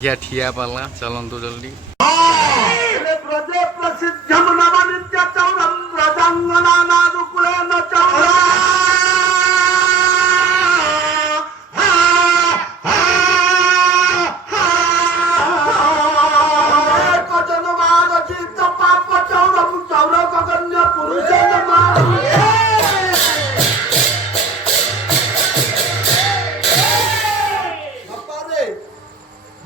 क्या ठिया पाला चलन तो जल्दी ब्रजे प्रसिद्धम नवनित्य चौरम ब्रजांगना नादुकुले न चौरा जनमान चित्त पाप चौरम चौर गगन्य पुरुष नमा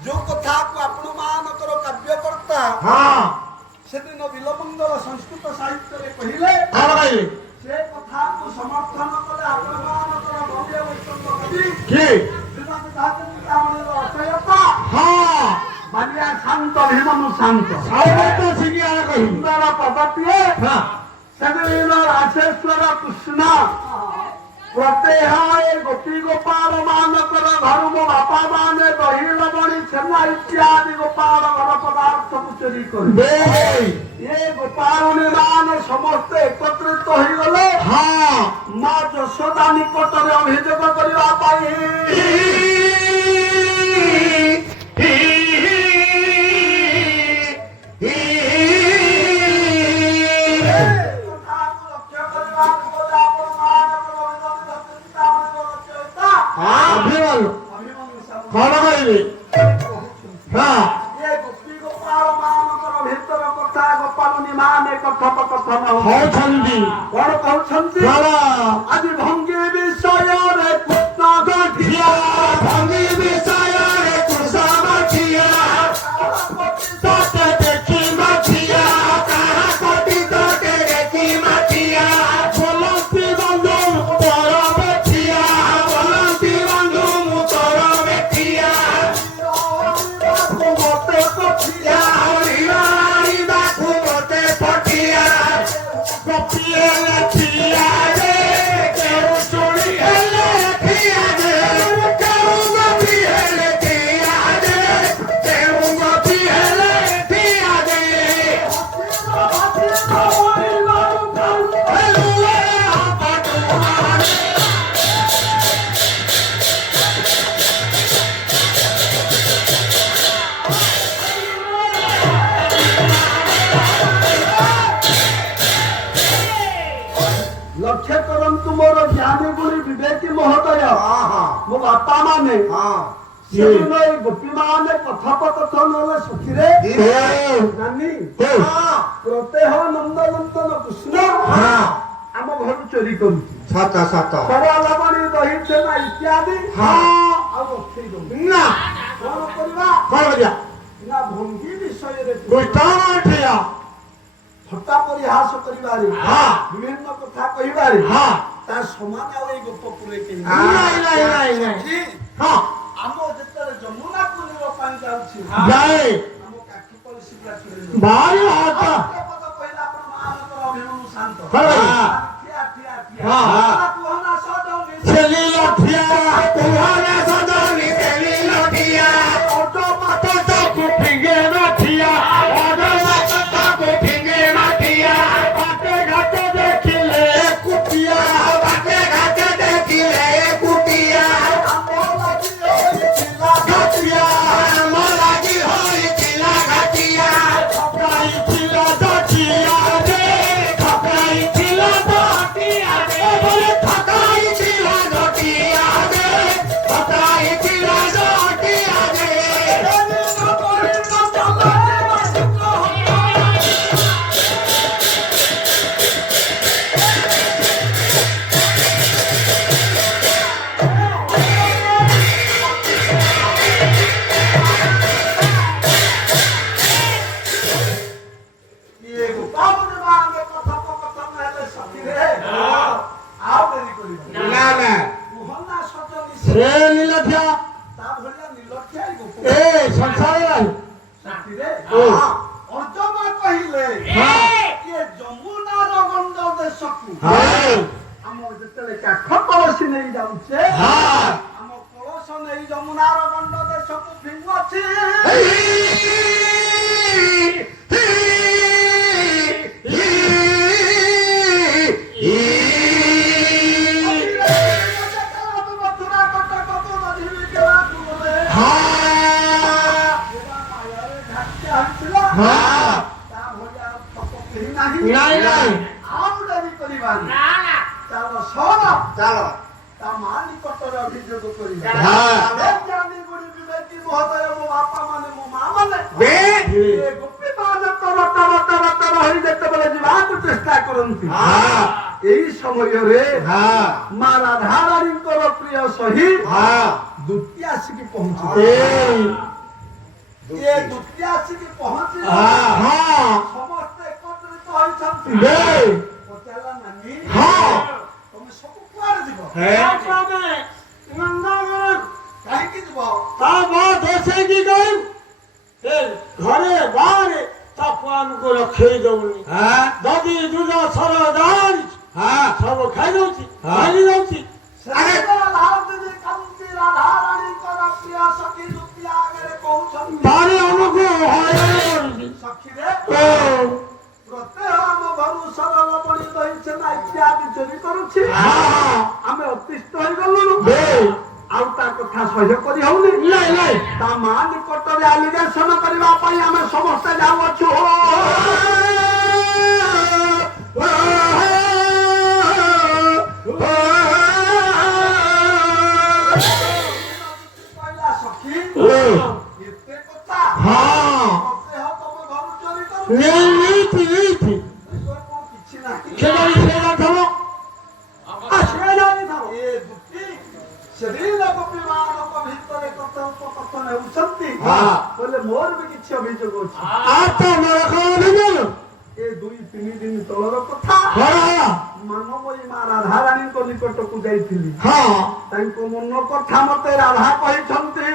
जो कथा को आपण मानकर काव्यकर्ता हाँ सेदिन बिलमंगल संस्कृत साहित्य रे कहिले से कथा को समर्थन कले आपण मानकर भव्य वैष्णव कवि की श्रीमती धातुनी रामणीर रचयिता हाँ बालिया शांत भीमनु शांत सावत सिंगिया कही सुंदर पदटिए हाँ सेदिन राशेश्वर कृष्ण प्रत्येह गोपी गोपाल मानकर घर मो बापा माने दही लवणी छेना इत्यादि गोपाल घर पदार्थ को चोरी कर ये गोपाल मान समस्त एकत्रित हो गले हाँ माँ यशोदा निकट में अभियोग करने कौन कही हाँ ये गोपी गोपाल मानकर भीतर कथा गोपाल मान कथोपकथन होछंदी कौन कहउछंती आज भंगी विषय रे कृष्ण गठिया भंगी विषय रे कृष्ण गठिया तोते देखी मठिया कहा कोटि तोते देखी मठिया बोलती बंधु तोर बेठिया बोलती बंधु तोर बेठिया मोते कठिया हरियाणी बापू मोते पठिया गोपिए लठिया रे केहू चोरी हेले लठिया रे केहू गोपी हेले लठिया रे केहू गोपी हेले लठिया रे हेलुए आपटुआन लक्ष्य करंतु मोर ज्ञानी गुणी विवेकी महोदय मो बापा माने सेदिन ए गोपी माने कथोपकथन होले सुखीरे नानी प्रत्येह नंदनंदन कृष्ण आम घर चोरी करुची साता साता सवा लवणी दही छेना इत्यादि हाँ ଆଉ ରଖେଇ ଦଉନି ना କଣ କରିବା कौन बजा ନା ଭଙ୍ଗୀ ବିଷୟରେ कोई टाण ठिया ଥଟ୍ଟା ପରିହାସ କରିବାରେ हाँ ବିଭିନ୍ନ କଥା କହିବାରେ हाँ ତା ସମାନ ଆଉ ଏଇ ଗୋପପୁରରେ କେହି नहीं नहीं नहीं नहीं ସାକ୍ଷୀ, हाँ ଆମ ଯେତେବେଳେ ଯମୁନା କୁଳୀର ପାଣି ଯାଉଛି जाए ଆମ କାଠି କଳସି ପୁରା ଛିଡେଇ भाई आता ପଦ କହିଲା ଆପଣ ମାନଙ୍କର ଅଭିମନ୍ୟୁ ଶାନ୍ତ हाँ ଠିଆ ଠିଆ ଠିଆ हाँ। କୁହନା ସଜଉନି चली लठिया तुम्हारे सदानी चली लठिया ऑटो मातो को फिंगे लठिया ऑटो मातो को फिंगे लठिया बाटे घाटे देखिले कुटिया बाटे घाटे देखिले कुटिया घाटिया मलागी होई चिला घाटिया खपराई चिला दठिया रे खपराई चिला दठिया रे बोले खपराई चिला दठिया रे खपराई चिला दठिया रे ଇଏ ଗୋପାଳପୁର ମାନଙ୍କର କଥୋପକଥନ ହେଲେ ସଖୀରେ ଆଉ ଡେରି କରିବ ନା ନା କୁହନା ସଜନି ସେ ନିଲଠିଆ ତା ଭଳିଆ ନିଲକ୍ଷ୍ୟା ଏଇ ଗୋପ ଏ ସଂସାର ସଖୀରେ ଓ ଅର୍ଜୁନ କହିଲେ ହଁ ଇଏ ଯମୁନାର ଗଣ୍ଡ ଦେଶକୁ ହଁ ଆମ ଯେତେବେଳେ କାଠ କଳସି ନେଇ ଯାଉଛେ ହଁ ଆମ କଳସ ନେଇ ଯମୁନାର ଗଣ୍ଡ ଦେଶକୁ ଫିଙ୍ଗୁଅଛି ମଥୁରା କଟକ हाँ হ্যাঁ তা ভলিয়া ঠক কেহি নাহি নাই নাই ଆଉ ଡେରି କରିବାନି ନା ନା ଚାଲ ଶୁଣ ଚାଲ ତା ମା ନିକଟରେ ଅଭିଯୋଗ କରିବା ହଁ। ଜ୍ଞାନୀ ଗୁଣି ବିବେକୀ ମହୋଦୟ ମୋ ବାପା ମାନେ ମୋ ମା ମାନେ ବେ ଏ ଗୋପୀ ମାନଙ୍କ ରଟ ହୋଇ ଯେତେବେଳେ ଯିବାକୁ ଚେଷ୍ଟା କରନ୍ତି ହଁ ଏହି ସମୟରେ ହଁ ମା ରାଧାରାଣୀଙ୍କର ପ୍ରିୟ ସହି ହଁ ଦୂତି ଆସିକି ପହଞ୍ଚି ଏଇ ଏ ଦୂତି ଆସିକି ପହଞ୍ଚିଲେ ହଁ ସମସ୍ତେ ଏକତ୍ରିତ ହୋଇଛନ୍ତି ବେ ପଚାରିଲା ନାନୀ ହଁ ତମେ ସବୁ କୁଆଡେ ଯିବ ହେ କାହିଁକି ଯିବ ତା ମା ଦୋଷେ କି ଗଈ ଏ ଘରେ ବାହାରେ ତା ପୁଆଙ୍କୁ ରଖେଇ ଦଉନି ଦଧି ଦୁଧ ସର ଦାନ ସବୁ ଖାଇ ଦଉଛି ଭାଙ୍ଗି ଦଉଛି ରାଧାରାଣୀଙ୍କର ପ୍ରିୟ ସଖୀ ଦୂତି ଆଗରେ କହୁଛନ୍ତି ତାରି ଆମକୁ ହଇରାଣ କରୁଛି ସଖୀରେ ଓ ପ୍ରତ୍ୟହ ଆମ ଘରୁ ସରଳ ବଣି ଦହି ଛେନା ଇତ୍ୟାଦି ଚୋରି କରୁଛି ହଁ ଆମେ ଅତିଷ୍ଠ ହେଇଗଲୁଣୁ ବେ ଆଉ ତା କଥା ସହ୍ୟ କରି ହଉନି ନାଇଁ ନାଇଁ ତା ମା ନିକଟରେ ଆଲିଗେସନ କରିବା ପାଇଁ ଆମେ ସମସ୍ତେ ଯାଉଅଛୁ କହିଲା ସଖୀ ଏତେ କଥା ହଁ ପ୍ରତ୍ୟହ ତମ ଘରୁ ଚୋରି କରୁଛି ଏଇଠି ଏଇଠି କିଛି ନାହିଁ କେଜାଣି ସେଇଟା ଥବ ଏ ଦୁଃଖୀ ସେଦିନ ଗୋପୀମାନଙ୍କ ଭିତରେ କଥୋପକଥନ ହେଉଛନ୍ତି ହଁ। ବୋଲେ ମୋର ବି କିଛି ଅଭିଯୋଗ ଅଛି ଆତ ମୋର କଣ ଅଭିଯୋଗ ଏ 2-3 ଦିନ ତଳର କଥା ହଁ ମାନମୟୀ ମା ରାଧାରାଣୀଙ୍କ ନିକଟକୁ ଯାଇଥିଲି ହଁ ତାଙ୍କ ମନ କଥା ମତେ ରାଧା କହିଛନ୍ତି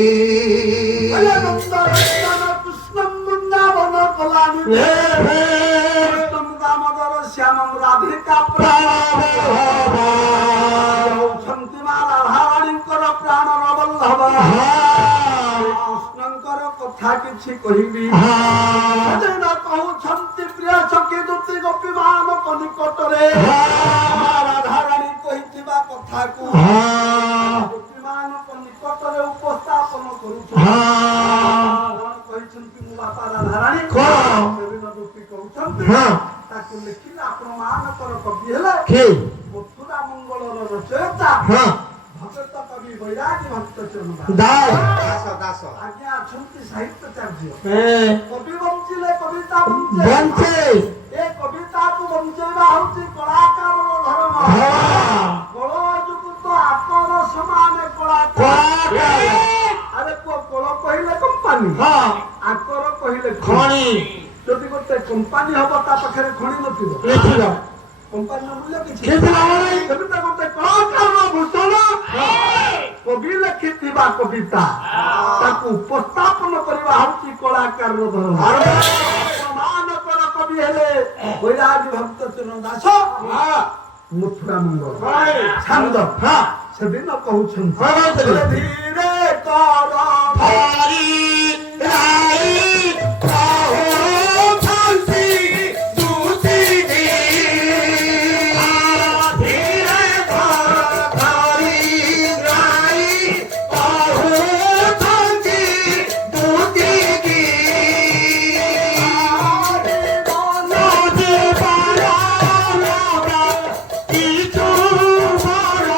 କହିଲେ, ନନ୍ଦନନ୍ଦନ କୃଷ୍ଣଂ ବୃନ୍ଦାବନ କଲାନି କୃଷ୍ଣଂ ଦାମୋଦର ଶ୍ୟାମଂ ରାଧିକା ହଉଛନ୍ତି ମା ରାଧାରାଣୀଙ୍କର ପ୍ରାଣର ବଲ୍ଲଭ କୃଷ୍ଣଙ୍କର କଥା କିଛି କହିବି ସେଦିନ କହୁଛନ୍ତି ପ୍ରିୟ ସଖୀ ଦୂତି ଗୋପୀ ମାନଙ୍କ ନିକଟରେ ମା ରାଧାରାଣୀ କହିଥିବା କଥାକୁ ଗୋପୀ ମାନଙ୍କ ନିକଟରେ ଉପସ୍ଥାପନ କରୁଛନ୍ତି କଣ କହିଛନ୍ତି ମୋ ବାପା ରାଧାରାଣୀ ସେଦିନ ଦୂତି କହୁଛନ୍ତି ତାକୁ ଲେଖିଲେ ଆପଣ ମାନଙ୍କର କବି ହେଲେ ମଥୁରା ମଙ୍ଗଳର ରଚୟିତା ଭଗତ କବି ବୈରାଗୀ ଭକ୍ତ ଦାସ ଆଜ୍ଞା ଅଛନ୍ତି ସାହିତ୍ୟାଚାର୍ଯ୍ୟ କବି ବଞ୍ଚିଲେ କବିତା ବଞ୍ଚେ ବଞ୍ଚେ ଏ କବିତାକୁ ବଞ୍ଚେଇବା ହଉଛି କଳାକାରର ଧର୍ମ କଳ ଯୁକ୍ତ ଆକର ସମାନ କଳାକାର ଆରେ କଳ କହିଲେ କମ୍ପାନୀ ଆକର କହିଲେ ଖଣି ଯଦି ଗୋଟେ କମ୍ପାନୀ ହବ ତା ପାଖରେ ଖଣି ନଥିବ ଲେଖିଲ କମ୍ପାନୀର ମୂଲ୍ୟ କିଛି କିଛି ଲାଭ ନାହିଁ ସେମିତି ଗୋଟେ କଳାକାରର ଭୂଷଣ କବି ଲେଖିଥିବା କବିତା ତାକୁ ଉପସ୍ଥାପନ କରିବା ହଉଛି କଳାକାରର ଧର୍ମ ମାନଙ୍କର କବି ହେଲେ ବୈରାଗୀ ଭକ୍ତ ଚରଣ ଦାସ ମଥୁରା ମଙ୍ଗଳ ଛାନ୍ଦ ସେଦିନ କହୁଛନ୍ତି ଧୀରେ କର ହରି ରାଇ କାହୁ ଫାଂସି ଦୂତି ଦି ଧୀରେ ହରି ରାଇ କାହୁ ଫାଂସି ଦୂତି କି ନଦୀ ପାର ଲଗା কিছু বড়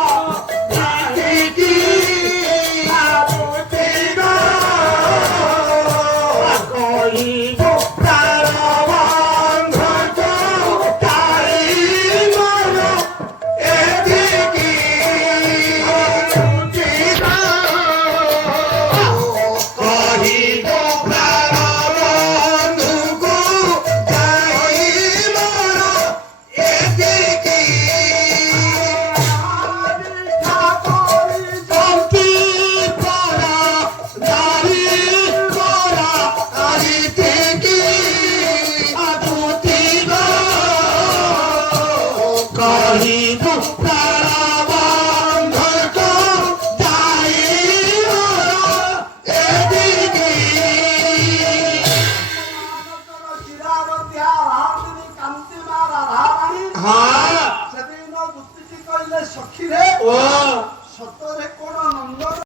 কি আবুতে গো কইব তার বন্ধ তো তাই মন এদিকে আবুতে গো কইব তার বন্ধু গো তাই মন এদিকে শান্তি পরা নারী পরা আরি থেকে আবুতি গো কহিব তারা বন্ধ তো যাই এদিকে କାନ୍ତି ମା ରାଧାରାଣୀ হ্যাঁ ସେଦିନ ଦୂତିଟି କହିଲେ କହିଲେ ସଖୀରେ ଓ ସତରେ କଣ ନନ୍ଦ